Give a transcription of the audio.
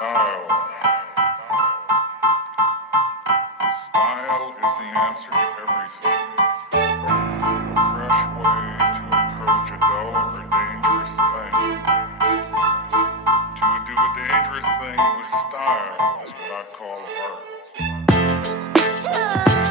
Style. Style is the answer to everything. A fresh way to approach a dull or dangerous thing. To do a dangerous thing with style is what I call art.